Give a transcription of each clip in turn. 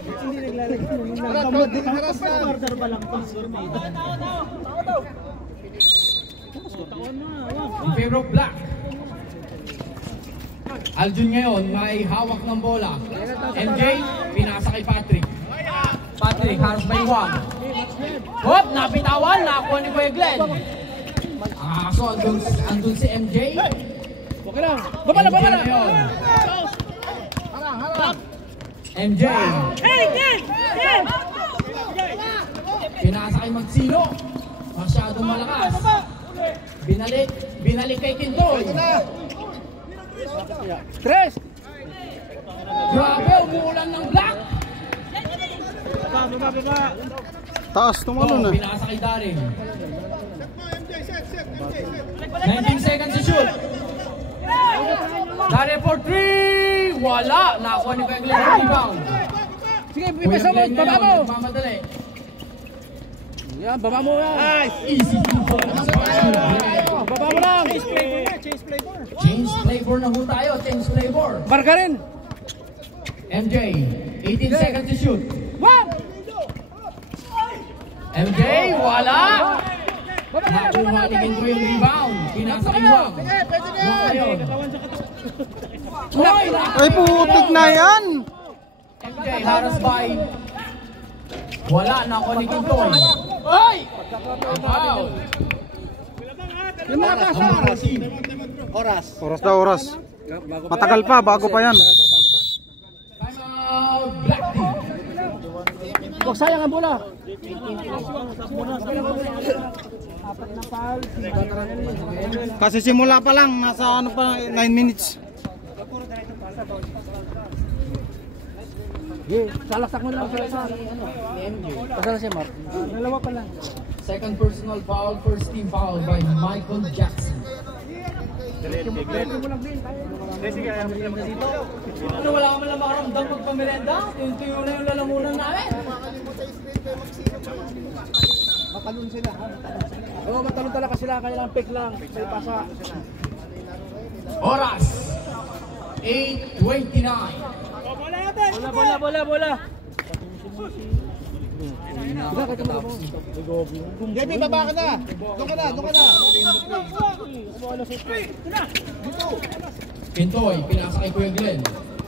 Hindi naglalagay ng tamad. Order ba lang pang in favor of black. Aljun ngayon may hawak ng bola. MJ, pinasa kay Patrick. Patrick, harus by one. Hop, napitawan, nakakuha ni Kuya Glenn. So andun si MJ. Okay lang. Baba na. MJ. Pinasa kay Magsino. Masyadong malakas. Binalik kay Kintoy. Tres! Grabe, umuulan ng black. Taas tumalon na. Pinasa kay Daring. 19 seconds to shoot. Daring for 3. Wala. Nakakuha ni Kuya Glenn ang rebound. Sige, ipasa mo. Baba mo. Mamadali. Yan, baba mo yan. Nice. Easy 2 points. Baba mo lang. Change flavor na ho tayo. Change flavor. Marka rin. MJ, 18 seconds to shoot. MJ, wala. Nakuha ni Kinto yung rebound. Pinasa kay Wang. Ay putik na yan. MJ, haras by. Wala, nakuha ni Kinto. Ay! Foul. Yung mga kasa. Oras daw, oras. Matagal pa, bago pa yan. Timeout, Black Team. Huwag sayang ang bola. Kasi simula pa lang, nasa ano pa, 9 minutes. Salaksak mo lang sa MJ. Pasal siya, Mark. Dalawa pa lang. Second personal foul, first team foul by Michael Jackson. Ano, wala ka malang makaramdam pagpamerenda? Tuyo na yung lalamunan namin. Matalon sila. Oo, matalon talaga sila. Kailangan pick lang. May pasa. Oras 8:29. Bola. Gabi, baba ka na. Doon ka na. Pintoy, pinasa kay Kuya Glenn.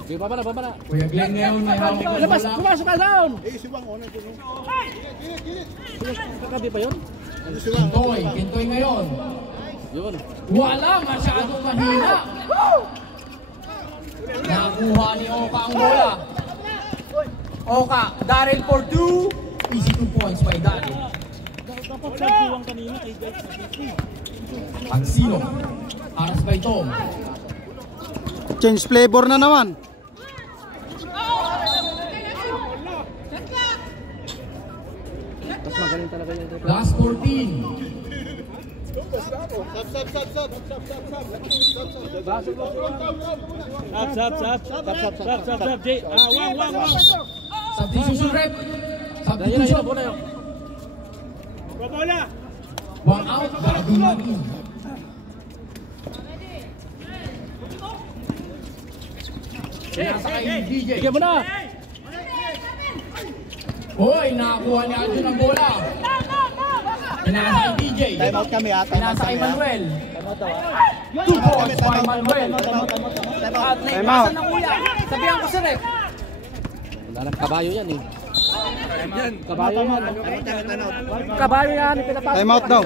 Okay, baba na. Kuya Glenn ngayon may hawak ng Labas, bola. pumasok ka down. Kakabi pa yun? Pintoy ngayon. Yun. Wala, masyadong mahina. Nakuha ni Oka ang bola. Oka, Daryl for 2. Easy 2 points by Daryl. Agsino, haras by Tom. Change flavor na naman. Mas magaling talaga yun. Last 14. Stop, Jay. Wang. Substitution rep. Substitution. Bola. One out, Gaduman in. Pinasa kay DJ. Bigyan mo na. Hoy, nakakuha ni Aljun ang bola. Pinasa kay DJ. Time out kami ha. Pinasa kay Manuel. 2 points by Manuel. Time out. Sabihan ko sir eh. Wala nang kabayo yan eh. Kabayo yan. Kabayo yan. Time out daw.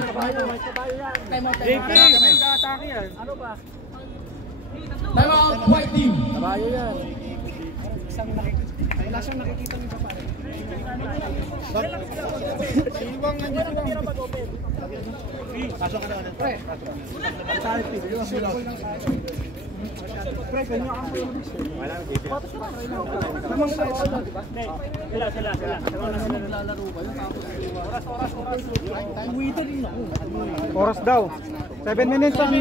Time out, white team. Kabayo yan. Oras daw. 7 minutes and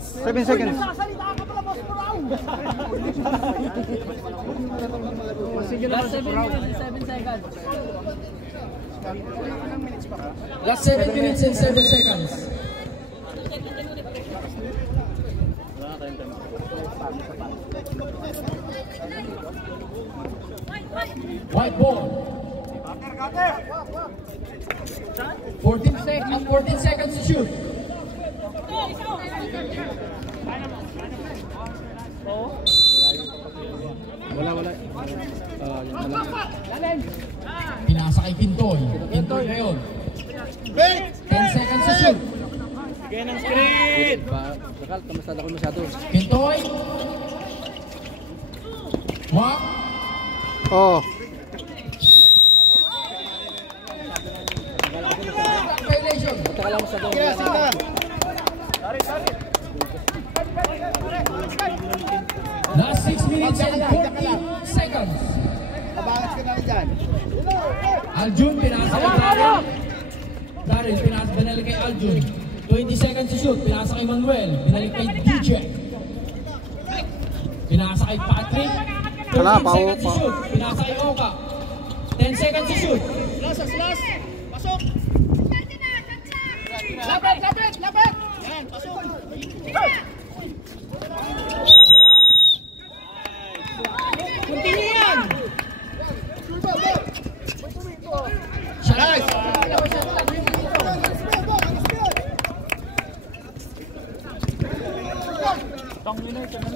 7 seconds. Last 7 minutes and 7 seconds. White ball. 14 seconds to shoot. Wala. Pinasa kay Pintoy. Pintoy ngayon. 10 seconds to shoot. Bigyan ng screen! Bakal, kamasada ko masyado. Pintoy. One. Oh. Violation. Punta ka lang masyado. Last 6 minutes and 40 seconds. Kabangas ka na rin dyan. Aljun, pinasa kay Daryl. Daryl, binalik kay Aljun. 20 seconds to shoot. Pinasa kay Manuel. Binalik kay DJ. Pinasa kay Patrick. 13 seconds to shoot. Pinasa kay Oka. 10 seconds to shoot. Last! Pasok! Lapit! Yan, pasok! Continue yan! Nice!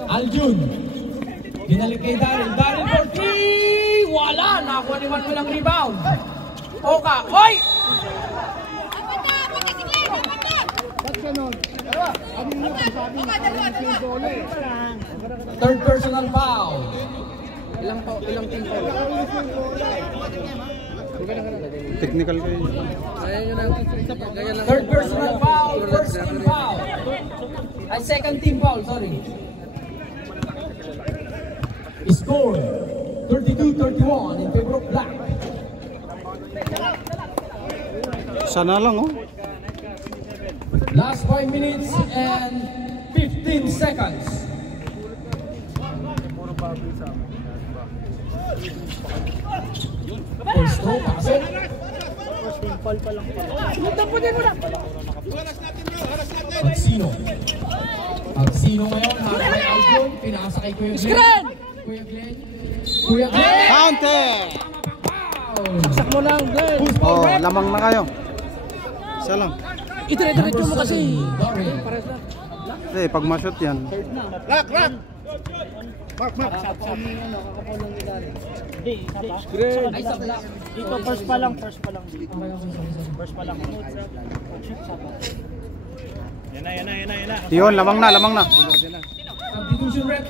Aljun. Binalik kay Daryl. Daryl for 3! Wala! Nakakuha ni Manuel ang rebound. Oka. Hoy! Third personal foul. Ilang team foul? Technical kayo. Third personal foul. First team foul. Ay, second team foul, sorry. Score 32-31 in favor of Black. Sana lang oh. Last 5 minutes and 15 seconds. First throw, pasok. Agsino. Agsino ngayon, harap kay Aljun. Pinasa kay Kuya Glenn. Kuya Glenn. Counter! Foul. Saksak mo lang, Glenn. Oh, lamang na kayo. Isa lang. Itire-diretso mo kasi. Daryl. Pares na. Hindi, pag ma-shoot yan. Lock! Mark! Glenn. Ay, sa Black. Dito, first pa lang. First pa lang. Yan na. Yun, lamang na. Substitution rep.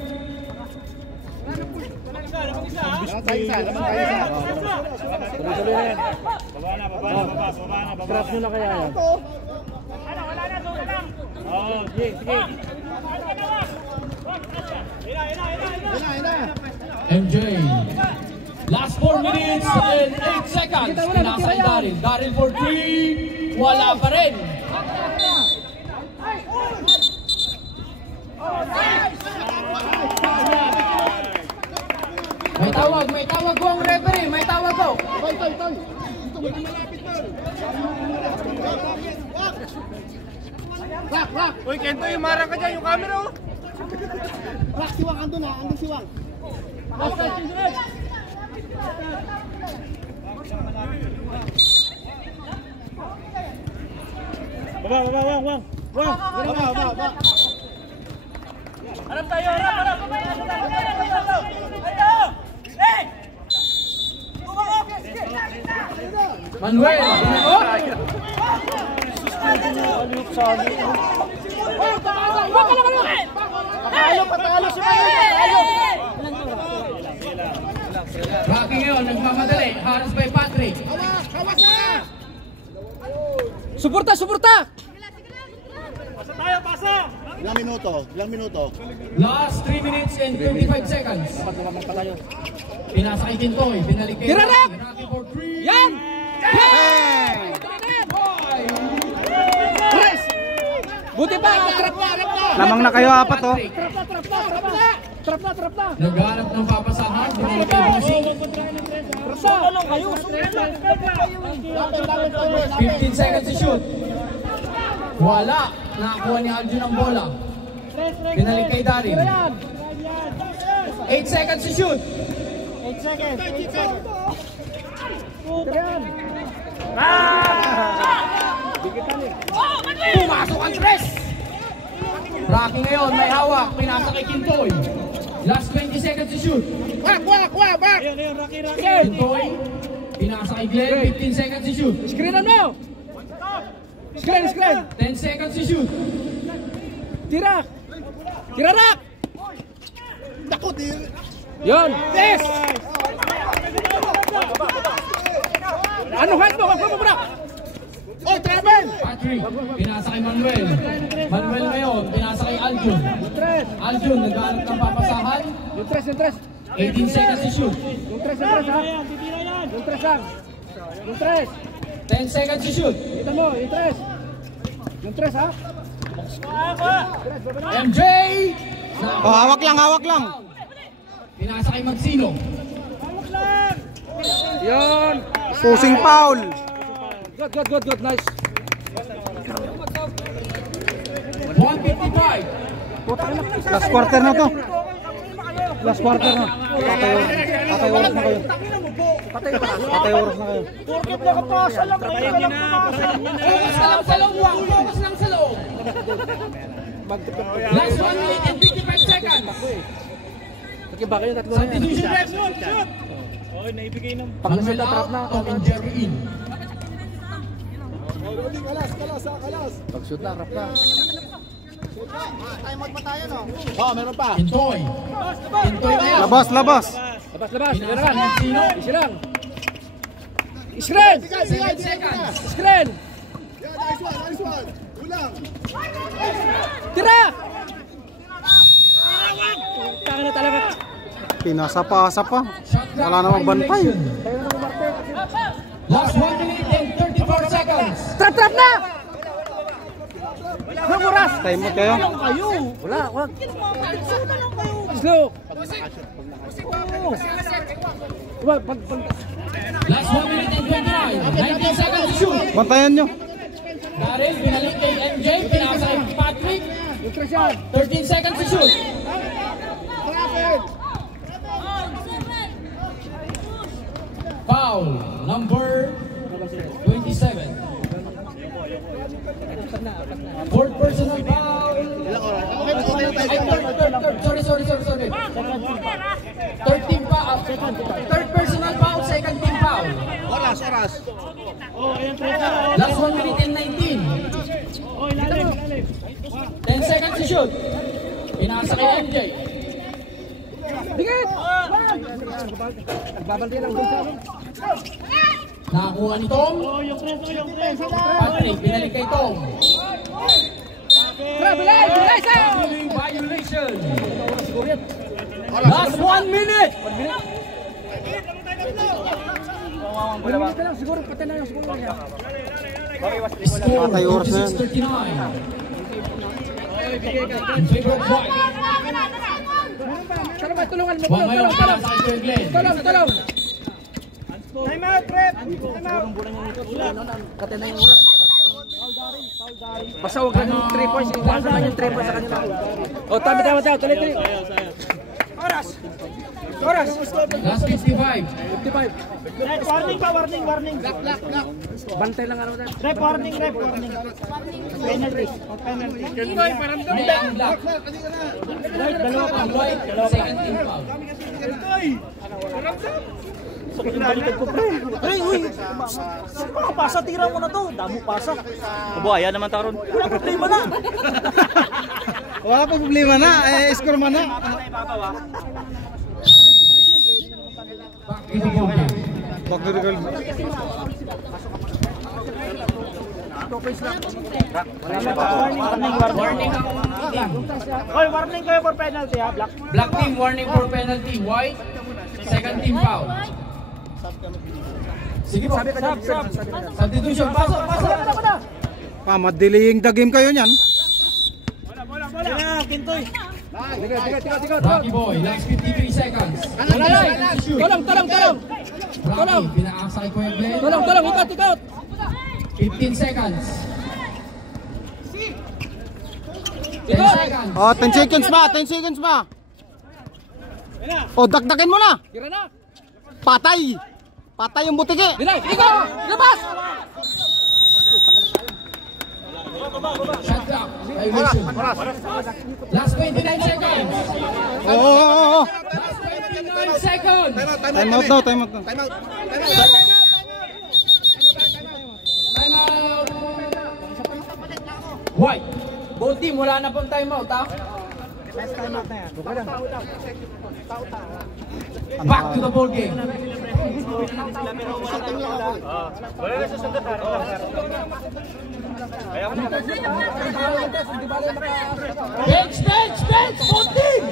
Tayo isa. Tuloy na yan. Baba na. Trap nyo na kaya yan. Oo, sige. MJ. Last 4 minutes and 8 seconds. Pinasa kay Daryl. Daryl for 3. Wala pa rin. May tawag ko ang referee. May tawag ko. Rock! Uy, Kento, yung marang ka dyan, yung camera oh! Rock, siwang, andun siwang. Baba. Harap tayo, harap! Manuel. Patalo si Manuel! Rocky ngayon, nagmamadali. Harus by Patrick. Hawas na! Suporta! Pasa! Ilang minuto? Last 3 minutes and 25 seconds. Pinasa kay Tintoy. Binalik kay Tira-rap! Rocky for 3. Yan! Boy! Buti pa, trap na! Lamang na kayo, apat oh. Trap na! Naghanap ng papasahan. Binalik kay Bossing. Trap na kayo! 15 seconds to shoot. Wala. Nakakuha ni Aljun ang bola. Binalik kay Daryl. 8 seconds to shoot. seconds. Pumasok ang tres! Rocky ngayon, may hawak, pinasa kay Kintoy. Last 20 seconds to shoot. Wak! Kintoy, pinasa kay Glenn, 15 seconds to shoot. Screenan mo! Screen! 10 seconds to shoot. Tira! Tira rak! Naku, Yon! Yes! Ano hand mo? Wag mo brak! Oh, travel! Patrick, pinasa kay Manuel. Manuel ngayon, pinasa kay Aljun. Aljun, naghanap ng papasahan. Yung tres. 18 seconds to shoot. Yung tres ha. Yung tres lang. Yung tres. 10 seconds to shoot. Kita mo, yung tres. Yung tres ha. MJ! Oh, hawak lang. Pinasa kay Magsino. Yon! Pusing foul. Good. Nice. 155. Last quarter na to. Last quarter na. Patay oras na kayo. Patay oras na kayo. Porkit nakapasa lang. Focus ka lang sa loob, Wang. Focus lang sa loob. Last 1 minute and 55 seconds. Nakiba kayo tatlo na yan. Substitution ref. Manuel out, Tom and Jerry in. Pag-shoot na, rap na. Time out pa tayo, no? Oh, meron pa. Kintoy ngayon. Labas. Labas. Pinasa Meron kay Magsino. Easy lang. Screen! 7 seconds. Screen! Nice one. Ulang. Tira! Taka na talaga. Pinasa pa. Shot clock Wala namang bantay. violation. Last 1 minute and 34 seconds. Trap na! Yung oras! Time out kayo. Wala, wag. Slow. Pag Last 1 minute and 29. 19 seconds to shoot. Bantayan nyo. Darren, binalik kay MJ. Pinasa kay Patrick. yung tres yan. 13 seconds to shoot. Foul number 27. Fourth personal foul. Ay, third. Sorry. Third team foul. Third personal foul, second team foul. Oras. Last 1 minute and 19. 10 seconds to shoot. Pinasa kay MJ. Dikit! Nagbabalti lang doon sa amin. Nakakuha ni Tom. Patrick, binalik kay Tom. Bilay! Violation. Last 1 minute. Minute lang siguro, patay na yung siguro niya. Score Patay oras na yan. 36-39. In favor of White. Salamat, tulungan mo. Wang ngayon, pinasa kay Joy Glenn. Tulong. Time out, rep. Katay na yung oras. Basta huwag lang yung 3 points. Iwasan lang yung 3 points sa kanila. O, tama. Tuloy. Oras. Last 55. 55. Warning. Black. Bantay lang ano na. Rep, warning. Penalty. May ang black. Ang white, second team foul. Pasa, tira mo na to. Damo pasa. Buhaya naman taron. Wala problema na. Wala pa problema na. Score man na. Back to the goal game. Back to the goal. Warning ang team. Hoy, warning kayo for penalty, ha? Black. Black team, warning for penalty. White, second team foul. Sige po. Substitution. Pasok. Madilaying the game kayo niyan. Rocky boy, last 53 seconds. 20 seconds to shoot. Tulong. Rocky, pinaaksa kay Kuya Glenn. Tulong, ikot. 15 seconds. 10 seconds. Oh, 10 seconds pa. Oh, dakdakin mo na. Tira na. Patay! Patay yung butiki! Bilay! Ikaw! Labas! Shot clock. Violation. Last 29 seconds. Oo. Last 29 seconds. Time out daw, time out daw. Time out. White. Both team, wala na pong time out, ha? Back to the ball game. Bench! Both team!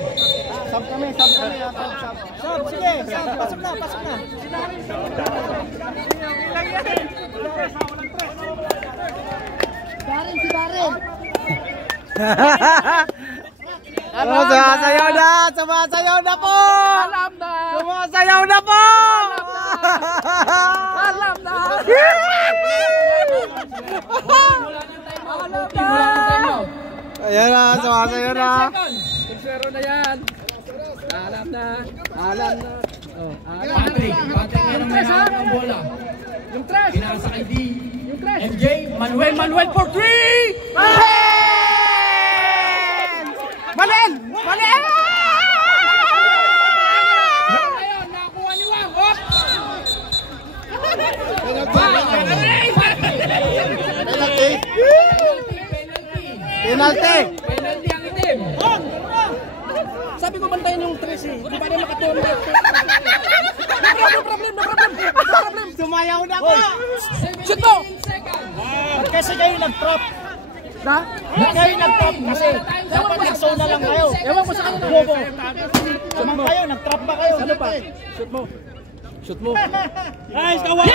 Sab kami. Sab, sige. Sab, pasok na. Darin. Sumasayaw na po! Alam na! Sumasayaw na po! Alam na! Wala na time out. Ayan na, sumasayaw na. 0 na yan. Alam na. Oh, alam. Patrick ngayon may hawak ng bola. Yung trash! Pinasa kay D. Yung trash! MJ, Manuel for 3! Manel! Ngayon, nakakuha ni Wang. Hop! Penalty! Penalty ang itim. Sabi ko bantayan yung trash eh. Di ba na makatulog? No problem. Sumayaw na po! 17 Shoot mo! seconds. Kasi kayo nag-trap. Na? Kayo nag-trap kasi dapat nag-zone lang kayo. Ewan ko sa kanila. Bobo. Sumang kayo, nag-trap ba kayo? Ano pa? Shoot mo. Nice, kawan!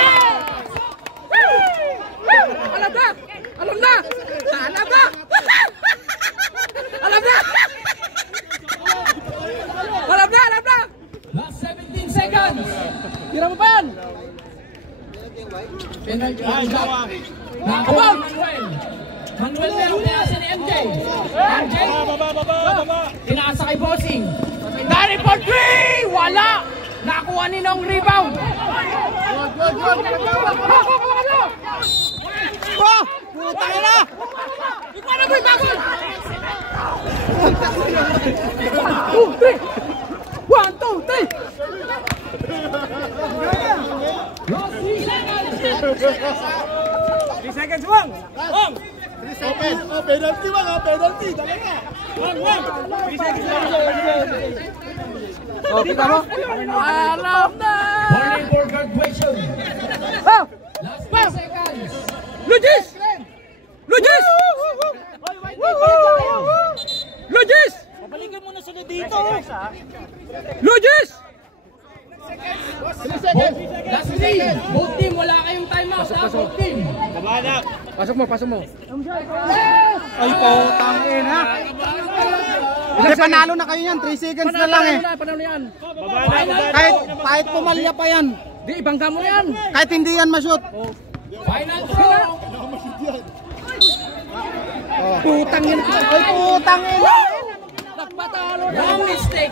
Alam na! Alam na! Last 17 seconds. Tira mo pa yan! Penalty ang shot. Nakakuha ni Manuel pero pinasa ni MJ. Pinasa kay Bossing. Dari for 3! Wala! Nakuha ni Nong rebound. Oh! Putang ina! Ikaw na boy, bago! 1, 2, 3! Last 3 seconds. 3 seconds, Wang! Wang! 3 seconds! Oh, penalty, Wang! Penalty! Talaga! Wang! 3 seconds! Oh, kita mo? Alam na! Warning for graduation. Oh! Last 3 seconds. Lugis! Babalikan mo na sila dito! Lugis! Last 3. Both team, wala kayong timeout. Both team. Pasok mo. Ay, putang ina! Hindi, panalo na kayo yan. 3 seconds na lang eh. Panalo yan. Kahit pumalya pa yan. Di, ibangga mo na yan. Kahit hindi yan ma-shoot. Final throw. Putang yan. Ay, putang ina! Nagpatalo na. Wrong mistake.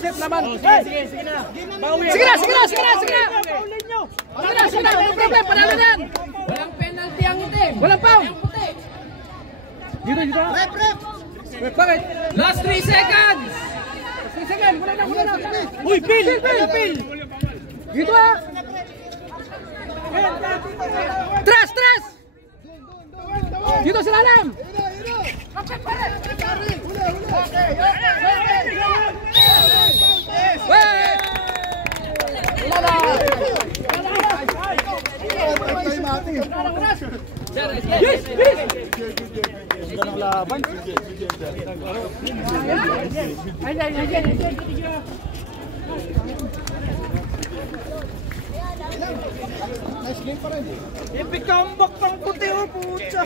Safe naman. Sige na. No problem. Panalo na yan. Walang penalty ang itim. Walang foul. Ang puti. Dito. Bakit? Last 3 seconds. Sige, wala na. Uy, Phil! Dito ah. Tres! Dito sila alam. Yes! Ganda ng laban. Nice game pa rin. Epic comeback pang puti o pucha.